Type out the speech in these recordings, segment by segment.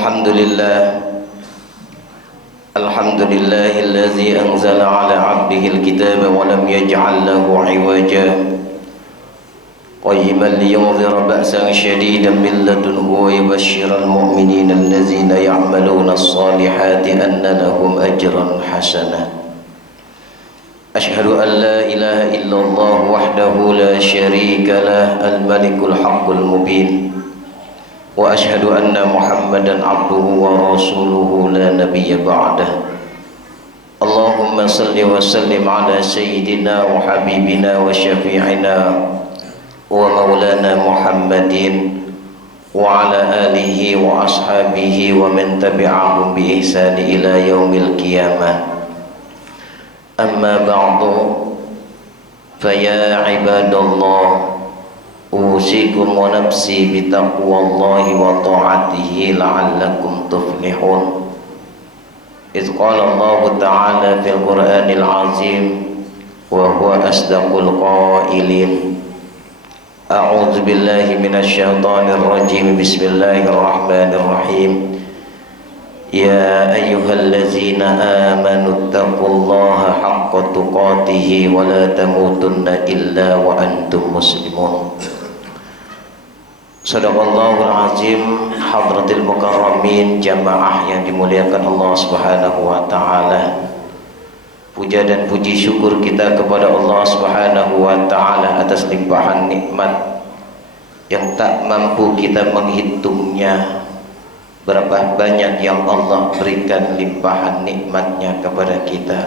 Alhamdulillah Alhamdulillahillazi anzala ala abdihil kitaba wa lam yaj'al lahu 'iwaja qayyiman liyunzira ba'san shadidan min ladunhu wa yubashshiral mu'minina allazina ya'maluna as-salihati anna lahum ajran hasana. Ashhadu an la ilaha illallah wahdahu la syarika lah al-malikul haqqul mubin wa ashhadu anna Muhammadan abduhu wa rasuluhu la nabiyya ba'dah. Allahumma salli wa sallim ala sayyidina wa habibina wa syafi'ina wa maulana Muhammadin wa ala alihi wa ashabihi wa man tabi'ahum bi ihsani ila yaumil qiyamah. Amma ba'du, fa ya ibadallah, usikum wa nafsi bitaqwallahi wa ta'atihi la'allakum tuflihun. Idh qala Allah ta'ala fil Qur'anil azim wa huwa asdaqul qailin. A'udzu billahi minasy syaithanir rajim. Bismillahirrahmanirrahim. Ya ayyuhallazina amanu taqullaha haqqa tuqatih wa la tamutunna illa wa antum muslimun. Sadaqallahul azim. Hadratil mukarramin, jamaah yang dimuliakan Allah Subhanahu wa taala. Puja dan puji syukur kita kepada Allah Subhanahu wa taala atas limpahan nikmat yang tak mampu kita menghitungnya. Berapa banyak yang Allah berikan limpahan nikmatnya kepada kita,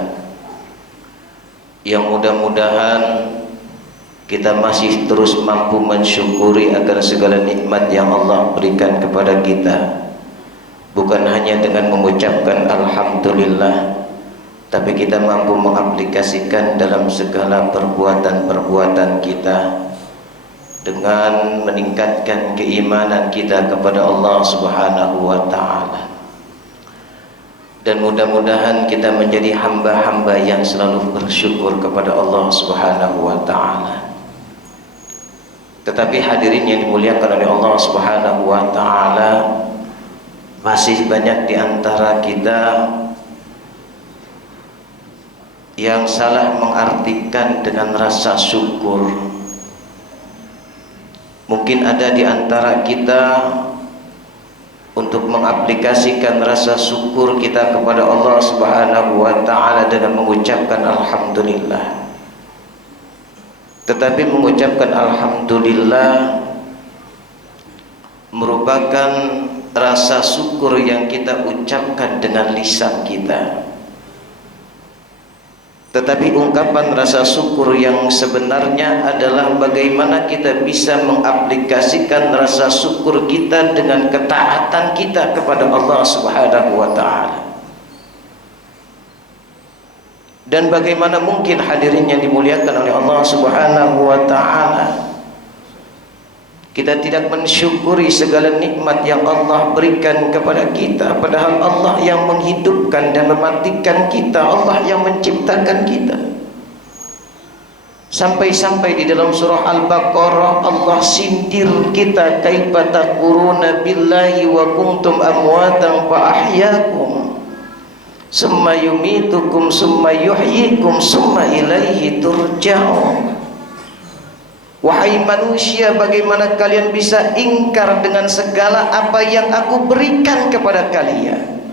yang mudah-mudahan kita masih terus mampu mensyukuri akan segala nikmat yang Allah berikan kepada kita. Bukan hanya dengan mengucapkan alhamdulillah, tapi kita mampu mengaplikasikan dalam segala perbuatan-perbuatan kita dengan meningkatkan keimanan kita kepada Allah Subhanahu wa ta'ala. Dan mudah-mudahan kita menjadi hamba-hamba yang selalu bersyukur kepada Allah Subhanahu wa ta'ala. Tetapi hadirin yang dimuliakan oleh Allah Subhanahu wa ta'ala, masih banyak di antara kita yang salah mengartikan dengan rasa syukur. Mungkin ada di antara kita untuk mengaplikasikan rasa syukur kita kepada Allah Subhanahu wa ta'ala dengan mengucapkan alhamdulillah. Tetapi mengucapkan alhamdulillah merupakan rasa syukur yang kita ucapkan dengan lisan kita. Tetapi ungkapan rasa syukur yang sebenarnya adalah bagaimana kita bisa mengaplikasikan rasa syukur kita dengan ketaatan kita kepada Allah Subhanahu wa ta'ala. Dan bagaimana mungkin hadirin yang dimuliakan oleh Allah Subhanahu wa ta'ala, kita tidak mensyukuri segala nikmat yang Allah berikan kepada kita, padahal Allah yang menghidupkan dan mematikan kita, Allah yang menciptakan kita. Sampai-sampai di dalam surah Al-Baqarah Allah sindir kita, kaifa takfuruna billahi wa kuntum amwatan fa ahyakum summa yumitukum summa yuhyikum summa ilaihi turja'un. Wahai manusia, bagaimana kalian bisa ingkar dengan segala apa yang aku berikan kepada kalian?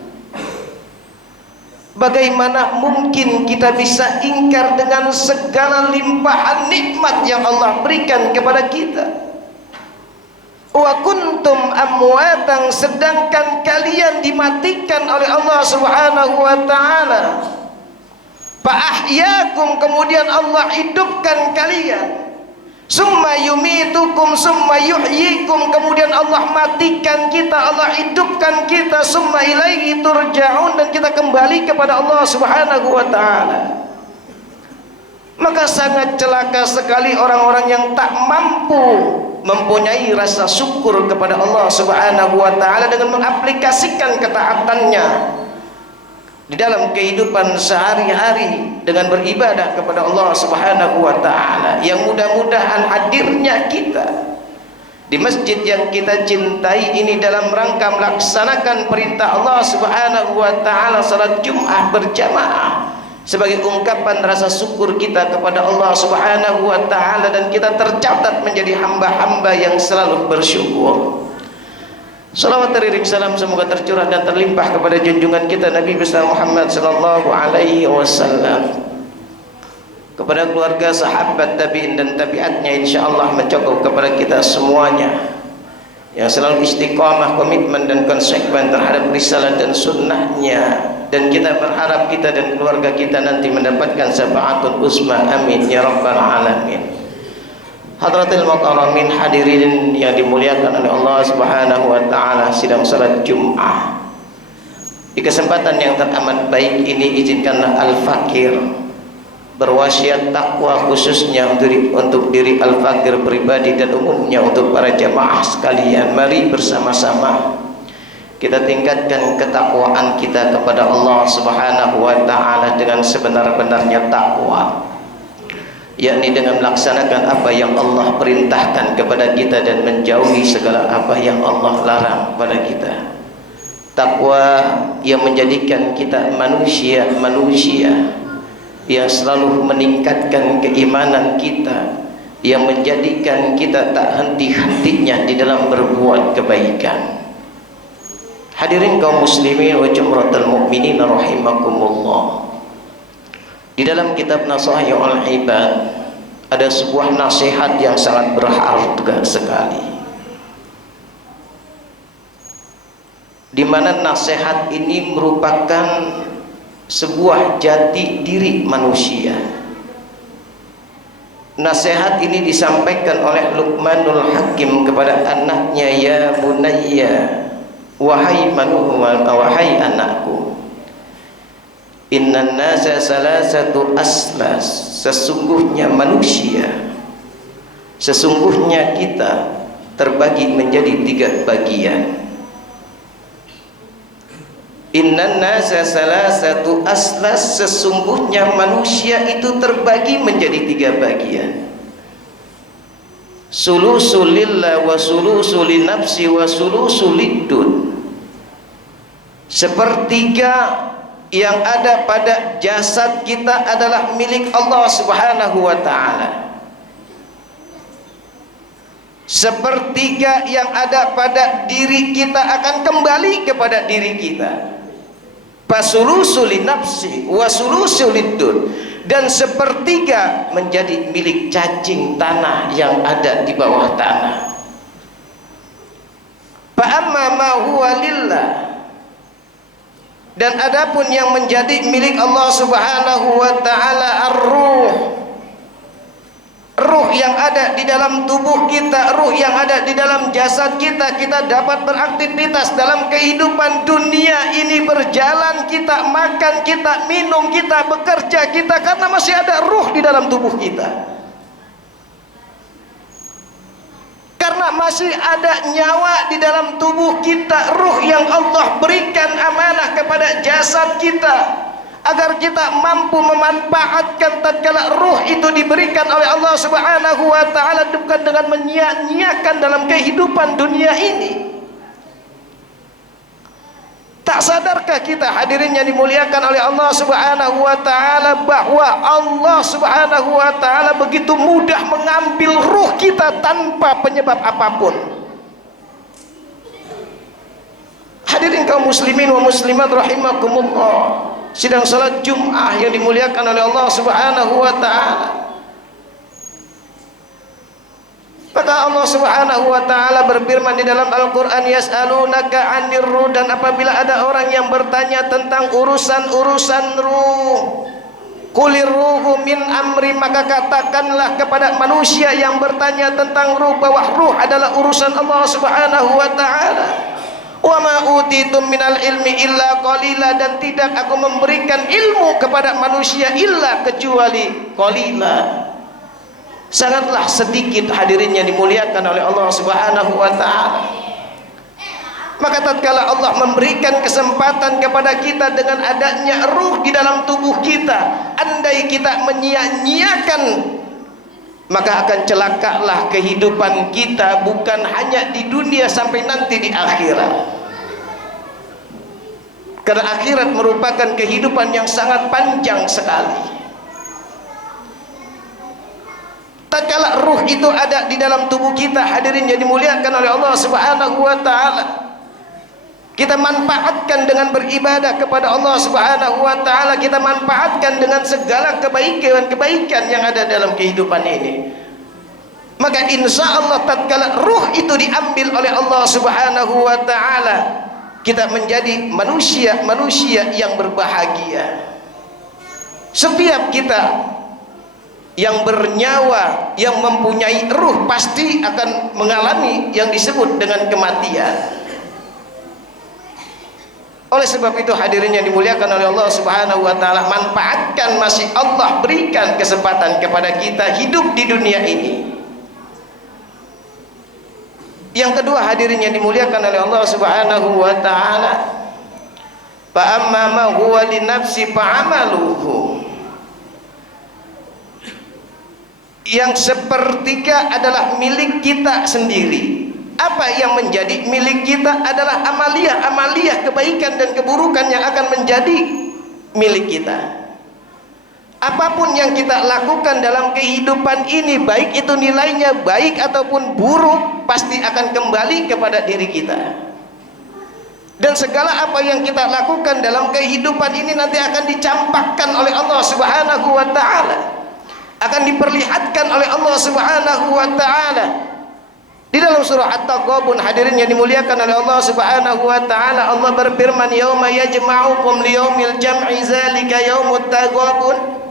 Bagaimana mungkin kita bisa ingkar dengan segala limpahan nikmat yang Allah berikan kepada kita? Wa kuntum amwatan, sedangkan kalian dimatikan oleh Allah Subhanahu wa ta'ala. Fa ahyakum, kemudian Allah hidupkan kalian. Summa yumitukum summa yuhyikum, kemudian Allah matikan kita, Allah hidupkan kita. Summa ilaihi turja'un, dan kita kembali kepada Allah Subhanahu wa ta'ala. Maka sangat celaka sekali orang-orang yang tak mampu mempunyai rasa syukur kepada Allah Subhanahu wa ta'ala dengan mengaplikasikan ketaatannya di dalam kehidupan sehari-hari dengan beribadah kepada Allah Subhanahu wa ta'ala. Yang mudah-mudahan hadirnya kita di masjid yang kita cintai ini dalam rangka melaksanakan perintah Allah Subhanahu wa taala salat Jumat berjamaah sebagai ungkapan rasa syukur kita kepada Allah Subhanahu wa taala, dan kita tercatat menjadi hamba-hamba yang selalu bersyukur. Salawat teriring salam semoga tercurah dan terlimpah kepada junjungan kita Nabi besar Muhammad sallallahu alaihi wasallam, kepada keluarga, sahabat, tabi'in dan tabi'atnya, insyaallah mencakup kepada kita semuanya yang selalu istiqamah, komitmen dan konsekuen terhadap risalah dan sunnahnya, dan kita berharap kita dan keluarga kita nanti mendapatkan syafaatul uzma, amin ya rabbal alamin. Hadratil mukarramin, hadirin yang dimuliakan oleh Allah Subhanahu wa taala, sidang salat Jumat di kesempatan yang teramat baik ini, izinkanlah al-fakir berwasiat takwa khususnya untuk diri al-fakir pribadi dan umumnya untuk para jamaah sekalian. Mari bersama-sama kita tingkatkan ketakwaan kita kepada Allah Subhanahu wa taala dengan sebenar-benarnya takwa, yakni dengan melaksanakan apa yang Allah perintahkan kepada kita dan menjauhi segala apa yang Allah larang kepada kita. Takwa yang menjadikan kita manusia yang selalu meningkatkan keimanan kita, yang menjadikan kita tak henti-hentinya di dalam berbuat kebaikan. Hadirin kaum muslimin wa jumratul mukminin rahimakumullah, di dalam kitab Nasaihul Ibad ada sebuah nasihat yang sangat berharga sekali, di mana nasihat ini merupakan sebuah jati diri manusia. Nasihat ini disampaikan oleh Luqmanul Hakim kepada anaknya, ya bunayya, wahai anakku, innan nasa salasatu aslas, sesungguhnya manusia, sesungguhnya kita terbagi menjadi 3 bagian. Innan nasa salasatu aslas, sesungguhnya manusia itu terbagi menjadi 3 bagian. Sulusul lillah wa sulusul linafsi wa sulusul liddun. Sepertiga yang ada pada jasad kita adalah milik Allah Subhanahu wa taala. Sepertiga yang ada pada diri kita akan kembali kepada diri kita. Fasulusul linafsi wa sulusul liddun, dan sepertiga menjadi milik cacing tanah yang ada di bawah tanah. Fa amma ma huwa lillah, dan adapun yang menjadi milik Allah Subhanahu wa taala ar-ruh, ruh yang ada di dalam tubuh kita, ruh yang ada di dalam jasad kita. Kita dapat beraktivitas dalam kehidupan dunia ini, berjalan, kita makan, kita minum, kita bekerja, kita karena masih ada ruh di dalam tubuh kita, karena masih ada nyawa di dalam tubuh kita, ruh yang Allah berikan amanah kepada jasad kita agar kita mampu memanfaatkan tatkala ruh itu diberikan oleh Allah Subhanahu wa taala, bukan dengan menyia-nyiakan dalam kehidupan dunia ini. Tak sadarkah kita, hadirin yang dimuliakan oleh Allah Subhanahu wa taala, bahwa Allah Subhanahu wa taala begitu mudah mengambil ruh kita tanpa penyebab apapun. Hadirin kaum muslimin wa muslimat rahimakumullah, sidang salat Jumat yang dimuliakan oleh Allah Subhanahu wa taala. Maka Allah Subhanahu wa taala berfirman di dalam Al-Qur'an, yas'alunaka 'anir ruh, dan apabila ada orang yang bertanya tentang urusan-urusan ruh, qulir ruhu min amri, maka katakanlah kepada manusia yang bertanya tentang ruh bahwa ruh adalah urusan Allah Subhanahu wa taala. Wa ma utitum minal ilmi illa qalila, dan tidak aku memberikan ilmu kepada manusia illa kecuali qalila, sangatlah sedikit. Hadirin yang dimuliakan oleh Allah Subhanahu wa taala, maka tatkala Allah memberikan kesempatan kepada kita dengan adanya ruh di dalam tubuh kita, andai kita menyia-nyiakan maka akan celakalah kehidupan kita, bukan hanya di dunia sampai nanti di akhirat. Karena akhirat merupakan kehidupan yang sangat panjang sekali. Tatkala ruh itu ada di dalam tubuh kita, hadirin yang dimuliakan oleh Allah Subhanahu wa taala, kita manfaatkan dengan beribadah kepada Allah Subhanahu wa taala, kita manfaatkan dengan segala kebaikan-kebaikan yang ada dalam kehidupan ini. Maka insya Allah tatkala ruh itu diambil oleh Allah Subhanahu wa taala, kita menjadi manusia yang berbahagia. Setiap kita yang bernyawa, yang mempunyai ruh, pasti akan mengalami yang disebut dengan kematian. Oleh sebab itu hadirin yang dimuliakan oleh Allah Subhanahu wa taala, manfaatkan masih Allah berikan kesempatan kepada kita hidup di dunia ini. Yang kedua hadirin yang dimuliakan oleh Allah Subhanahu wa taala, fa amma ma huwa li nafsi fa'amaluhu. Yang sepertiga adalah milik kita sendiri. Apa yang menjadi milik kita adalah amaliyah kebaikan dan keburukan yang akan menjadi milik kita. Apapun yang kita lakukan dalam kehidupan ini, baik itu nilainya baik ataupun buruk, pasti akan kembali kepada diri kita. Dan segala apa yang kita lakukan dalam kehidupan ini nanti akan dicampakkan oleh Allah Subhanahu wa taala, akan diperlihatkan oleh Allah Subhanahu wa taala. Di dalam surah At-Taghabun hadirin yang dimuliakan oleh Allah Subhanahu wa taala, Allah berfirman, yauma yajma'ukum liyaumil jam'i zalika yaumut taghabun,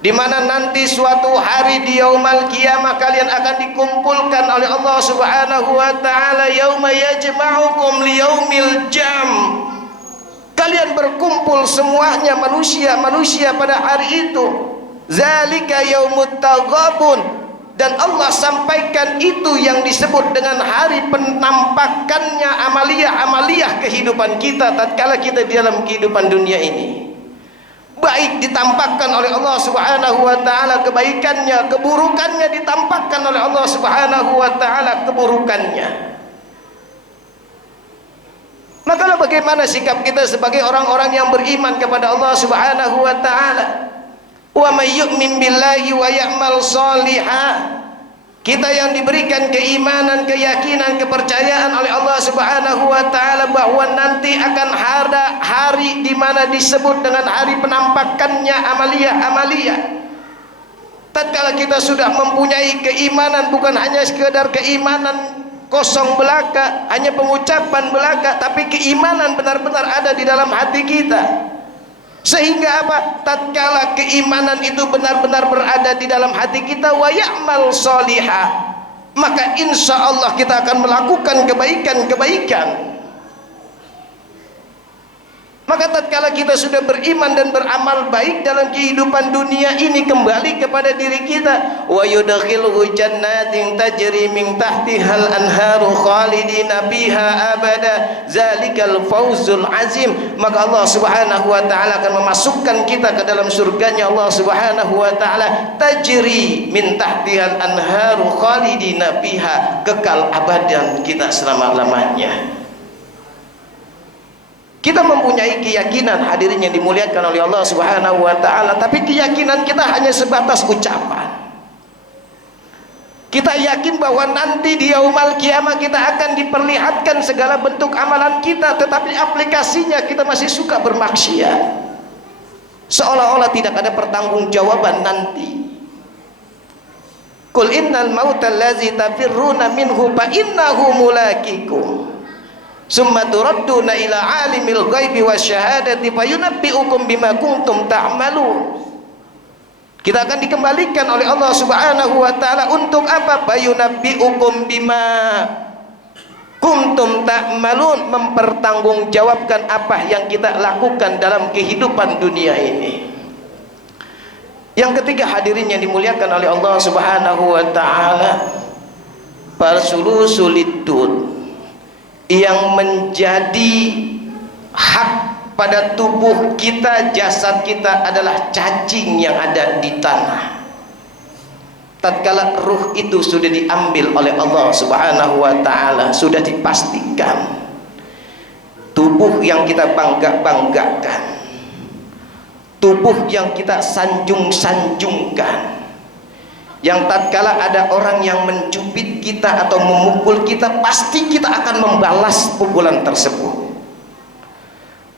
di mana nanti suatu hari di yaumul kiamah kalian akan dikumpulkan oleh Allah Subhanahu wa taala. Yauma yajma'ukum liyaumil jam', kalian berkumpul semuanya manusia pada hari itu. Zalika yaumut taghabun, dan Allah sampaikan itu yang disebut dengan hari penampakannya amaliyah kehidupan kita tatkala kita di dalam kehidupan dunia ini. Baik ditampakkan oleh Allah Subhanahu wa taala kebaikannya, keburukannya ditampakkan oleh Allah Subhanahu wa taala keburukannya. Maka bagaimana sikap kita sebagai orang-orang yang beriman kepada Allah Subhanahu wa taala? Wa may yu'min billahi wa ya'mal shalihan, kita yang diberikan keimanan, keyakinan, kepercayaan oleh Allah Subhanahu wa taala bahwa nanti akan ada hari di mana disebut dengan hari penampakannya amaliyah. Tatkala kita sudah mempunyai keimanan, bukan hanya sekedar keimanan kosong belaka, hanya pengucapan belaka, tapi keimanan benar-benar ada di dalam hati kita. Sehingga apa? Tatkala keimanan itu benar-benar berada di dalam hati kita, wa ya'mal sholihah, maka insya Allah kita akan melakukan kebaikan. Maka tatkala kita sudah beriman dan beramal baik dalam kehidupan dunia ini, kembali kepada diri kita, wa yudkhiluhu jannatin tajri min tahtihal anharu khalidina fiha abada zalikal fawzul azim, maka Allah Subhanahu wa taala akan memasukkan kita ke dalam surganya Allah Subhanahu wa taala, tajri min tahtihal anharu khalidina fiha, kekal abadan kita selama-lamanya. Kita mempunyai keyakinan hadirin yang dimuliakan oleh Allah Subhanahu wa taala, tapi keyakinan kita hanya sebatas ucapan. Kita yakin bahwa nanti di yaumul kiamah kita akan diperlihatkan segala bentuk amalan kita, tetapi aplikasinya kita masih suka bermaksiat. Seolah-olah tidak ada pertanggungjawaban nanti. Qul innal mautal ladzi tafirruna minhu fa innahu mulaqikum. Summa turadduna ila alimil ghaibi wasyahadati fayunabbi'ukum bima kuntum ta'malun. Kita akan dikembalikan oleh Allah Subhanahu wa taala untuk apa? Fayunabbi'ukum bima kuntum ta'malun, mempertanggungjawabkan apa yang kita lakukan dalam kehidupan dunia ini. Yang ketiga hadirin yang dimuliakan oleh Allah Subhanahu wa taala, farsulusulidun, yang menjadi hak pada tubuh kita, jasad kita adalah cacing yang ada di tanah. tatkala ruh itu sudah diambil oleh Allah Subhanahu wa taala, sudah dipastikan tubuh yang kita bangga-banggakan, tubuh yang kita sanjung-sanjungkan, yang tatkala ada orang yang mencubit kita atau memukul kita, pasti kita akan membalas pukulan tersebut.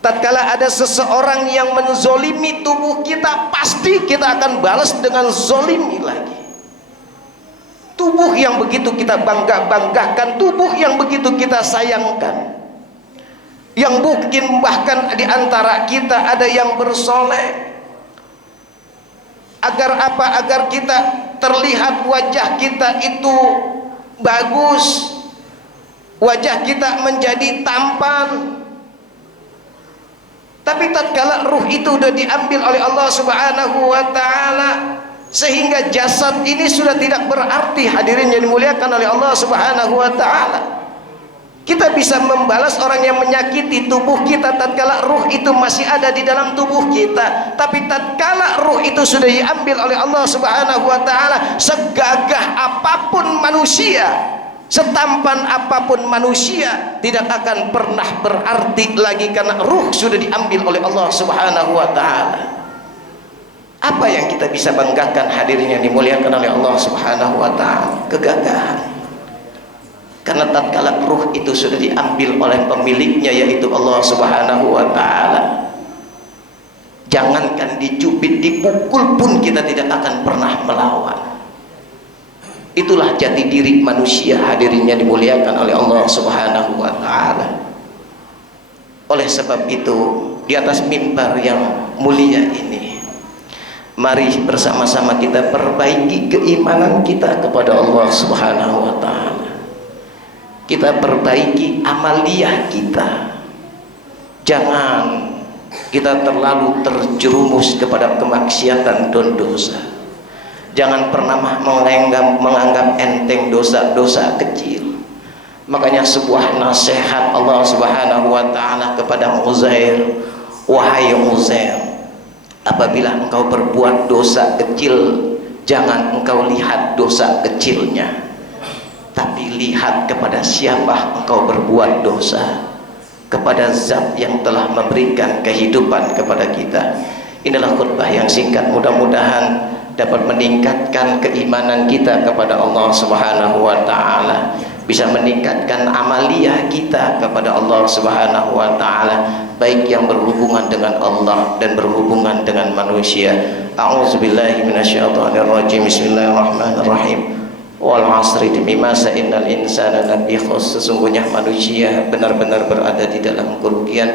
Tatkala ada seseorang yang menzolimi tubuh kita, pasti kita akan balas dengan zolimi lagi. Tubuh yang begitu kita bangga-banggakan, tubuh yang begitu kita sayangkan, yang mungkin bahkan di antara kita ada yang bersoleh. Agar apa? Agar kita terlihat wajah kita itu bagus, wajah kita menjadi tampan. Tapi tatkala ruh itu sudah diambil oleh Allah Subhanahu wa taala, sehingga jasad ini sudah tidak berarti, hadirin yang dimuliakan oleh Allah Subhanahu wa taala. Kita bisa membalas orang yang menyakiti tubuh kita tatkala ruh itu masih ada di dalam tubuh kita. Tapi tatkala ruh itu sudah diambil oleh Allah Subhanahu wa taala, segagah apapun manusia, setampan apapun manusia, tidak akan pernah berarti lagi karena ruh sudah diambil oleh Allah Subhanahu wa taala. Apa yang kita bisa banggakan, hadirin yang dimuliakan oleh Allah Subhanahu wa taala? Kegagahan. Karena tatkala ruh itu sudah diambil oleh pemiliknya, yaitu Allah Subhanahu wa taala, jangankan dicubit, dipukul pun kita tidak akan pernah melawan. Itulah jati diri manusia, hadirin yang dimuliakan oleh Allah Subhanahu wa taala. Oleh sebab itu, di atas mimbar yang mulia ini, mari bersama-sama kita perbaiki keimanan kita kepada Allah Subhanahu wa taala. Kita perbaiki amaliyah kita. Jangan kita terlalu terjerumus kepada kemaksiatan dan dosa. Jangan pernah menganggap enteng dosa-dosa kecil. Makanya sebuah nasihat Allah Subhanahu wa taala kepada Uzair, wahai Uzair, apabila engkau berbuat dosa kecil, jangan engkau lihat dosa kecilnya, tapi lihat kepada siapa engkau berbuat dosa, kepada zat yang telah memberikan kehidupan kepada kita. Inilah khutbah yang singkat, mudah-mudahan dapat meningkatkan keimanan kita kepada Allah Subhanahu wa taala, bisa meningkatkan amaliyah kita kepada Allah Subhanahu wa taala, baik yang berhubungan dengan Allah dan berhubungan dengan manusia. A'udzubillahi minasyaitonirrajim. Bismillahirrahmanirrahim. Wal asri, demi masa innal insana lafi khusr, sesungguhnya manusia benar-benar berada di dalam kerugian,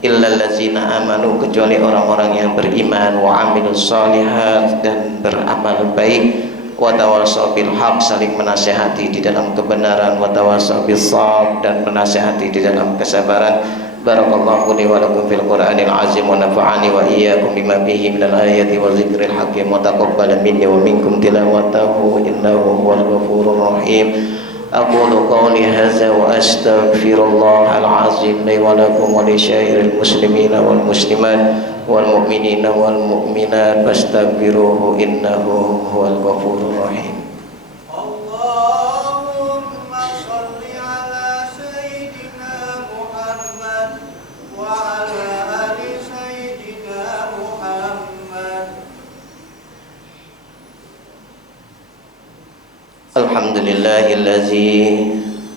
illal ladzina amanu, kecuali orang-orang yang beriman, wa amilus shalihat, dan beramal baik, wa tawassaw bil haq, saling menasihati di dalam kebenaran, wa tawassaw bis sabr, dan menasihati di dalam kesabaran. Barakallahu li wa lakum fil Qur'anil azim, wa nafa'ani wa iyyakum bima fihi minal ayati wa dzikril hakim, wa taqabbala minni wa minkum tilawatahu innahu huwal ghafurur rahim. Aqulu qawli hadza wa astaghfirullahal azim li wa lakum wa li syairil muslimina wal muslimat wal mu'minina wal mu'minat fastaghfiruhu innahu huwal ghafurur rahim. Alhamdulillahillazi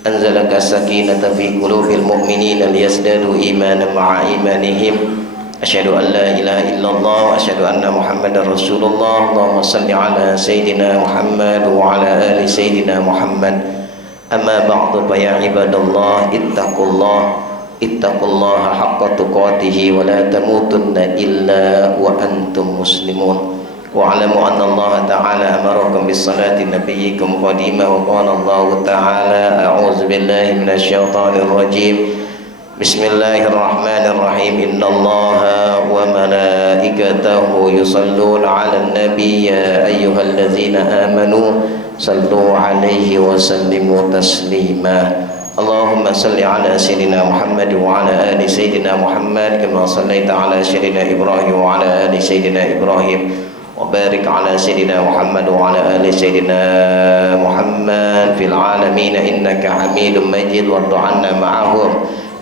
anzalaka sakinata fi qulubil mu'minina liyazdadu imanan ma'a imanihim. Asyhadu an la ilaha illallah wa asyhadu anna Muhammadar Rasulullah. Allahumma shalli ala sayidina Muhammad wa ala ali sayidina Muhammad. Amma ba'du, fa ya ibadallah ittaqullaha haqqa tuqatih wa la tamutunna illa wa antum muslimun. Wa'alamu anna Allah ta'ala amarakum bis-salati nabiyyikum qadima, wa qala Allah ta'ala a'udzu billahi minasyaitonir rajim. Bismillahirrahmanirrahim. Innallaha wa malaikatahu yusholluna 'alan nabiy ya ayyuhalladzina amanu sallu 'alaihi wa sallimu taslima. Allahumma salli ala sayyidina Muhammad wa ala ali sayyidina Muhammad kama sallaita ala sayyidina Ibrahim wa ala ali sayyidina Ibrahim wa وبارك على سيدنا محمد وعلى آل سيدنا محمد في العالمين إنك حميد مجيد وارض عنا معهم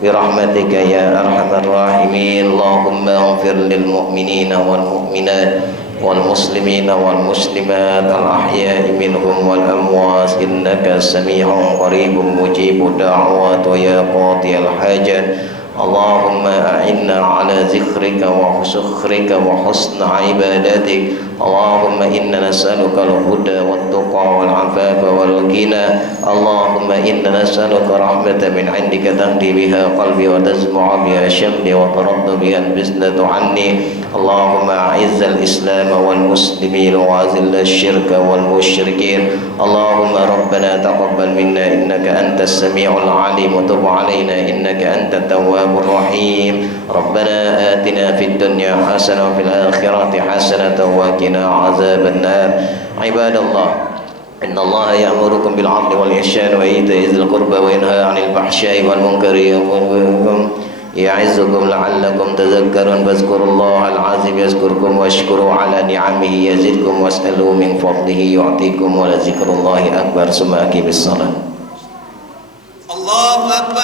برحمتك يا أرحم الراحمين. اللهم اغفر للمؤمنين والمؤمنات والمسلمين والمسلمات الأحياء منهم والأموات إنك سميع قريب مجيب الدعوات يا قاضي الحاجات. اللهم أعنا على ذكرك وشكرك وحسن عبادتك. اللهم إنا نسألك الهدى والتقى والعفاف والغنى. اللهم إنا نسألك رحمة من عندك تهدي بها قلبي وتسمع بها شملي وترد بها البسنة عني. اللهم أعز الإسلام والمسلمين وأذل الشرك والمشركين. اللهم ربنا تقبل منا إنك أنت السميع العليم وتب علينا إنك أنت التواب الرحيم. ربنا آتنا في الدنيا حسنة وفي الآخرة حسنة وقنا عذاب النار. عباد الله إن الله يأمركم بالعدل والإحسان وإيتاء ذي القربى وينهى عن الفحشاء والمنكر يعظكم لعلكم تذكرون. فاذكروا الله العظيم يذكركم واشكروا على نعمه يزدكم واسألوا من فضله يعطيكم ولذكر الله أكبر. ثم أقيموا الصلاة. الله أكبر.